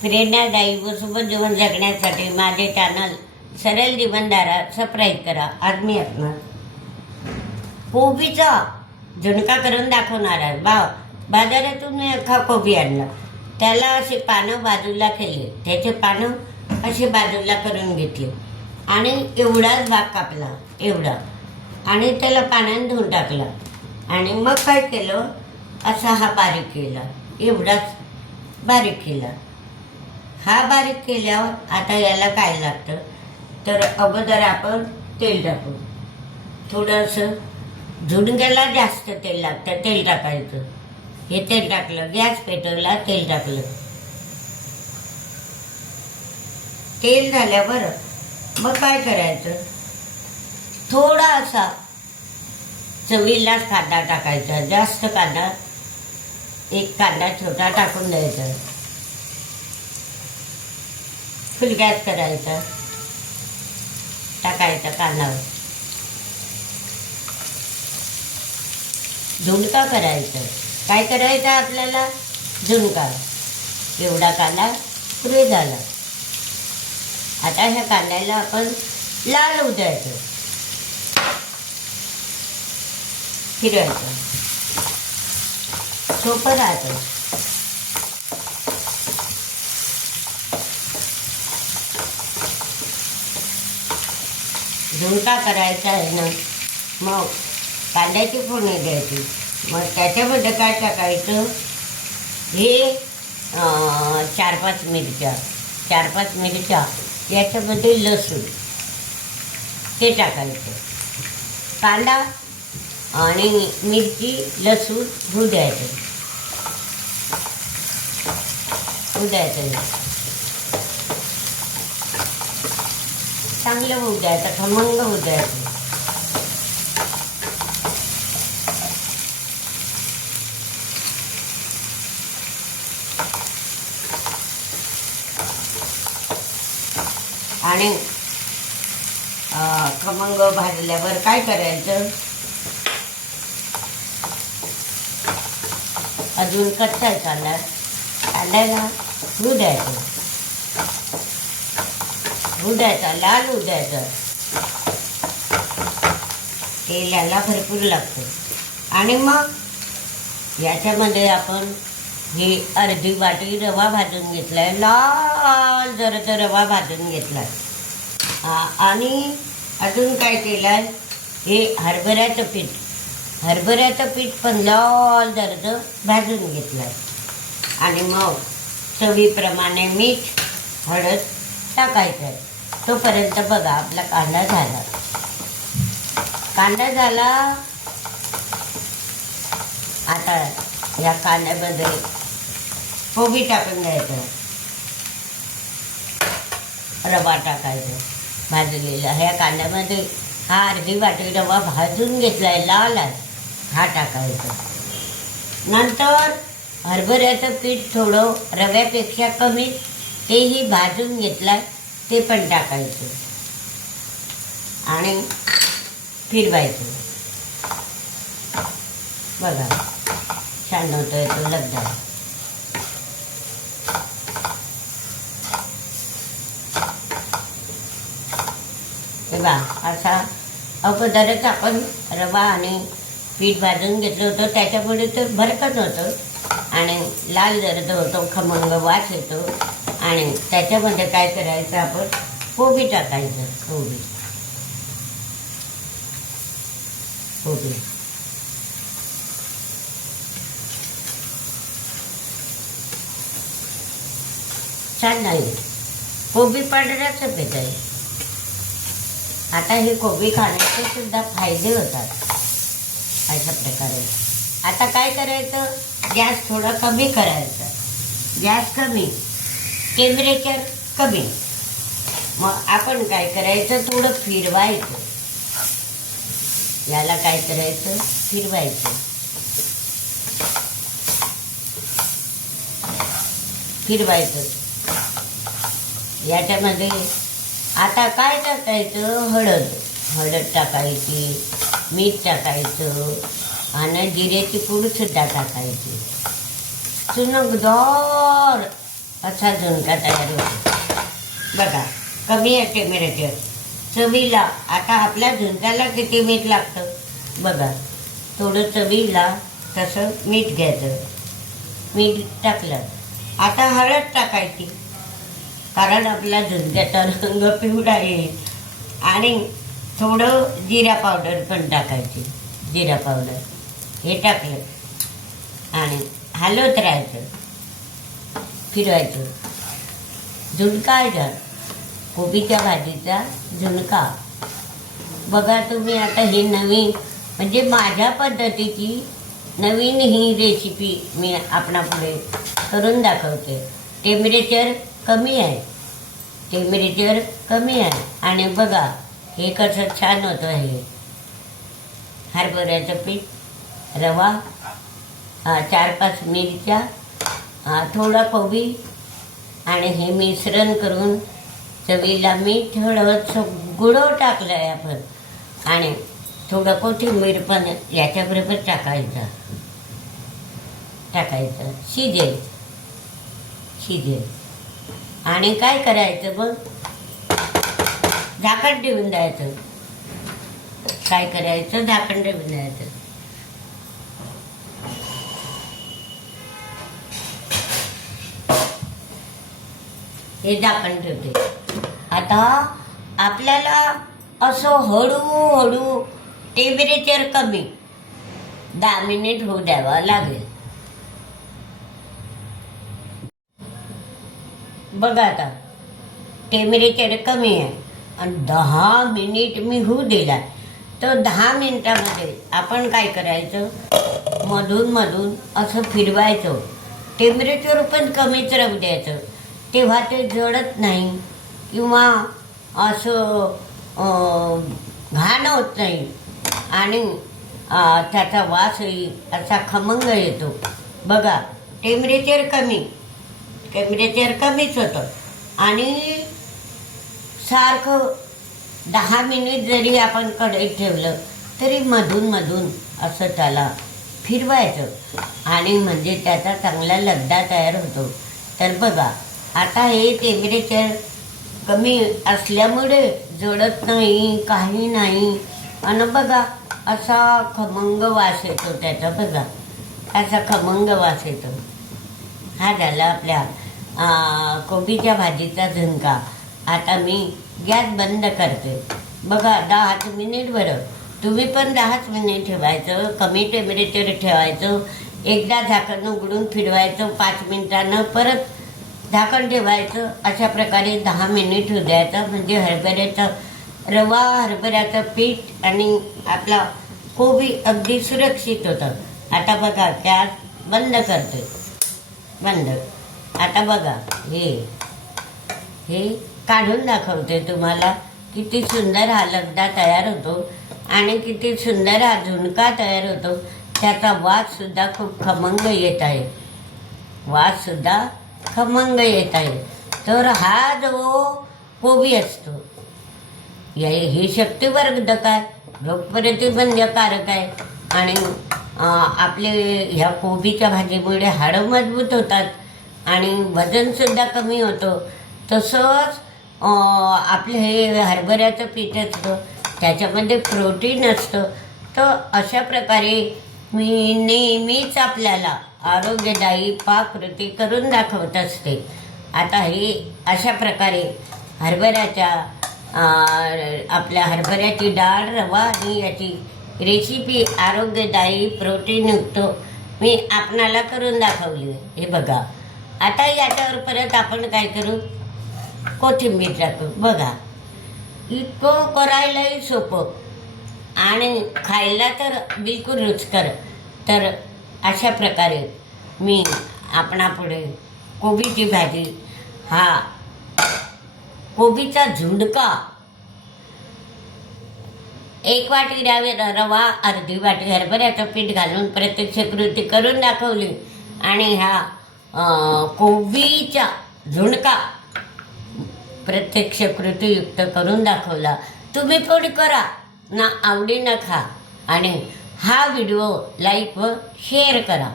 प्रेरणादायी व सोबत जीवन जगण्यासाठी माझे चॅनल सरळ जीवनधारा सबस्क्राईब करा. आज मी असणार कोबीचा झुणका करून दाखवणार आहे. बा बाजारातून मी अख्खा कोबी आणला. त्याला असे पानं बाजूला केली. त्याचे पानं असे बाजूला करून घेतले. आणि एवढाच भाग कापला. एवढा. आणि त्याला पाण्याने धुवून टाकला. आणि मग काय केलं? असा हा बारीक केला. एवढाच बारीक केला. हा बारीक केल्यावर आता याला काय लागतं? तर अगोदर आपण तेल टाकू. थोडंसं झुणग्याला जास्त तेल लागतं. तेल टाकायचं. हे तेल टाकलं. गॅस पेटवला तेल टाकलं. तेल झाल्यावर मग काय करायचं? थोडा असा चवीलाच कांदा टाकायचा. जास्त कांदा एक कांदा छोटा टाकून द्यायचा. फुल गॅस करायचा. टाकायचा कानावर. झुणका करायचं. काय करायचं आपल्याला? झुणका. एवढा कांदा पुरे झाला. आता ह्या कांद्याला आपण लाल उद्यायचं फिरायचं सोपं राहतं. झुणका करायचा आहे ना मग कांद्याची फोडणी द्यायची. मग त्याच्यामध्ये काय टाकायचं? हे चार पाच मिरच्या. चार पाच मिरच्या याच्यामध्ये लसूण. ते टाकायचं. कांदा आणि मिरची लसूण होऊ द्यायचं. होऊ द्यायचं. चांगलं होऊ द्यायचं खमंग होऊ द्यायचं? आणि अं, खमंग भाजल्यावर काय करायचं? अजून कच्चा आहे कांदा कांद्याला होऊ द्यायचं. उद्याचा लाल उद्याचा. तेलाला भरपूर लागतो. आणि मग याच्यामध्ये आपण ही अर्धी वाटी रवा भाजून घेतलाय लाल जरा रवा भाजून घेतलाय. आहे आणि अजून काय केलंय? हे हरभऱ्याचं पीठ. हरभऱ्याचं पीठ पण लाल जरचं भाजून घेतलंय. आणि मग चवीप्रमाणे मीठ हळद टाकायचं आहे तोपर्यंत बघा आपला कांदा झाला. कांदा झाला. आता या कांद्यामध्ये कोबी टाकून द्यायचं रवा टाकायचं भाजलेला. ह्या कांद्यामध्ये हा अर्धी वाटी रवा भाजून घेतलाय लाल आहे हा टाकायचा. नंतर हरभऱ्याचं पीठ थोडं रव्यापेक्षा कमी तेही भाजून घेतलाय. ते पण टाकायचं. आणि फिरवायचं. बघा छान होतोय तो लगदा. हे बा असा अगोदरच आपण रवा आणि पीठ भाजून घेतलं होतं त्याच्यापुढे तर भरकत होतं. आणि लाल जरद होतो खमंग वास येतो. आणि त्याच्यामध्ये काय करायचं आपण? कोबी टाकायचं कोबी. कोबी. छान नाही कोबी पांढऱ्याच सफेद आहे. आता हे कोबी खाण्याचे सुद्धा फायदे होतात. अशा प्रकारे. आता काय करायचं? गॅस थोडा कमी करायचा. गॅस कमी. टेम्परेचर कमी. मग आपण काय करायचं? थोडं फिरवायचं. याला काय करायचं? फिरवायचं. फिरवायचं. याच्यामध्ये आता काय टाकायचं? हळद. हळद टाकायची मीठ टाकायचं आणि जिऱ्याची पूड सुद्धा टाकायची. चुनकदार असा झुणका तयार होतो. बघा कमी आहे टेम्परेचर चवीला आता आपल्या झुणक्याला किती मीठ लागतं? बघा थोडं चवीला तसं मीठ घ्यायचं. मीठ टाकलं. आता हळद टाकायची. कारण आपला झुणक्याचा रंग पिवळा येईल. आणि थोडं जिरा पावडर पण टाकायची. जिरा पावडर. हे टाकलं. आणि हलवत राहायचं. फिरवायचं झुणका आहे कोबीच्या भाजीचा झुणका. बघा तुम्ही आता हे नवीन म्हणजे माझ्या पद्धतीची नवीन ही रेसिपी मी आपणापुढे करून दाखवते. टेम्परेचर कमी आहे. टेम्परेचर कमी आहे. आणि बघा हे कसं छान होतं हे. हरभऱ्याचं पीठ रवा हा, चार पाच मिरच्या थोडा कोबी आणि हे मिश्रण करून चवीला मीठ हळद सगळं टाकलं आहे आपण. आणि थोडं कोथिंबीर पण याच्याबरोबर टाकायचं. टाकायचं. शिजेल. शिजेल. आणि काय करायचं मग? झाकण ठेवून द्यायचं. काय करायचं? झाकण ठेवून द्यायचं. हे झाकण ठेवते. आता आपल्याला असं हळूहळू टेम्परेचर कमी दहा मिनिट होऊ द्यावा लागेल. बघा आता टेम्परेचर कमी आहे आणि दहा मिनिट मी होऊ दिला तर दहा मिनिटामध्ये आपण काय करायचं? मधून मधून असं फिरवायचं. टेम्परेचर पण कमीच राहू द्यायचं. तेव्हा ते जळत नाही किंवा असं घाण होत नाही. आणि त्याचा वासही असा खमंग येतो. बघा टेम्परेचर कमी टेम्परेचर कमीच होतं. आणि सारखं दहा मिनिट जरी आपण कढईत ठेवलं तरी मधून मधून असं त्याला फिरवायचं. आणि म्हणजे त्याचा चांगला लगदा तयार होतो. तर बघा आता हे टेम्परेचर कमी असल्यामुळे जळत नाही काही नाही. आणि बघा असा खमंग वास येतो त्याचा बघा. असा खमंग वास येतो. हा झाला आपल्या कोबीच्या भाजीचा झुणका. आता मी गॅस बंद करते. बघा दहाच मिनिट बरं. तुम्ही पण दहाच मिनिट ठेवायचं कमी टेम्परेचर ठेवायचं. एकदा झाकण उघडून फिरवायचं पाच मिनिटानं परत झाकण ठेवायचं अशा प्रकारे दहा मिनिट होऊ द्यायचं. म्हणजे हरभऱ्याचं रवा हरभऱ्याचं पीठ आणि आपला कोबी अगदी सुरक्षित होतं. आता बघा गॅस बंद करते बंद. आता बघा हे हे काढून दाखवते तुम्हाला. किती सुंदर हा लगदा तयार होतो आणि किती सुंदर हा झुणका तयार होतो. त्याचा वाससुद्धा खूप खमंग येत आहे. वाससुद्धा खमंग येत आहे तर हा जो कोबी असतो या हे शक्तिवर्धक आहे रोगप्रतिबंधकारक आहे. आणि आपले ह्या कोबीच्या भाजीमुळे हाडं मजबूत होतात आणि वजनसुद्धा कमी होतं. तसंच आपले आपलं हे हरभऱ्याचं पीठ असतं त्याच्यामध्ये प्रोटीन असतं. तर अशा प्रकारे मी नेहमीच आपल्याला आरोग्यदायी पाककृती करून दाखवत असते. आता हे अशा प्रकारे हरभऱ्याच्या आपल्या हरभऱ्याची डाळ रवा आणि याची रेसिपी आरोग्यदायी प्रोटीनयुक्त मी आपणाला करून दाखवली हे बघा. आता याच्यावर परत आपण काय करू? कोथिंबीर टाकू. बघा. इतकं करायलाही सोपं. आणि खायला तर बिलकुल रुचकर. तर अशा प्रकारे मी आपणापुढे कोबीची भाजी हा कोबीचा झुणका एक वाटी रवे रवा अर्धी वाटी हरभऱ्याचं पीठ घालून प्रत्यक्ष कृती करून दाखवली. आणि ह्या कोबीचा झुणका प्रत्यक्ष कृतीयुक्त करून दाखवला. तुम्ही पण करा. ना आवडीनं खा आणि हा व्हिडिओ लाईक व शेअर करा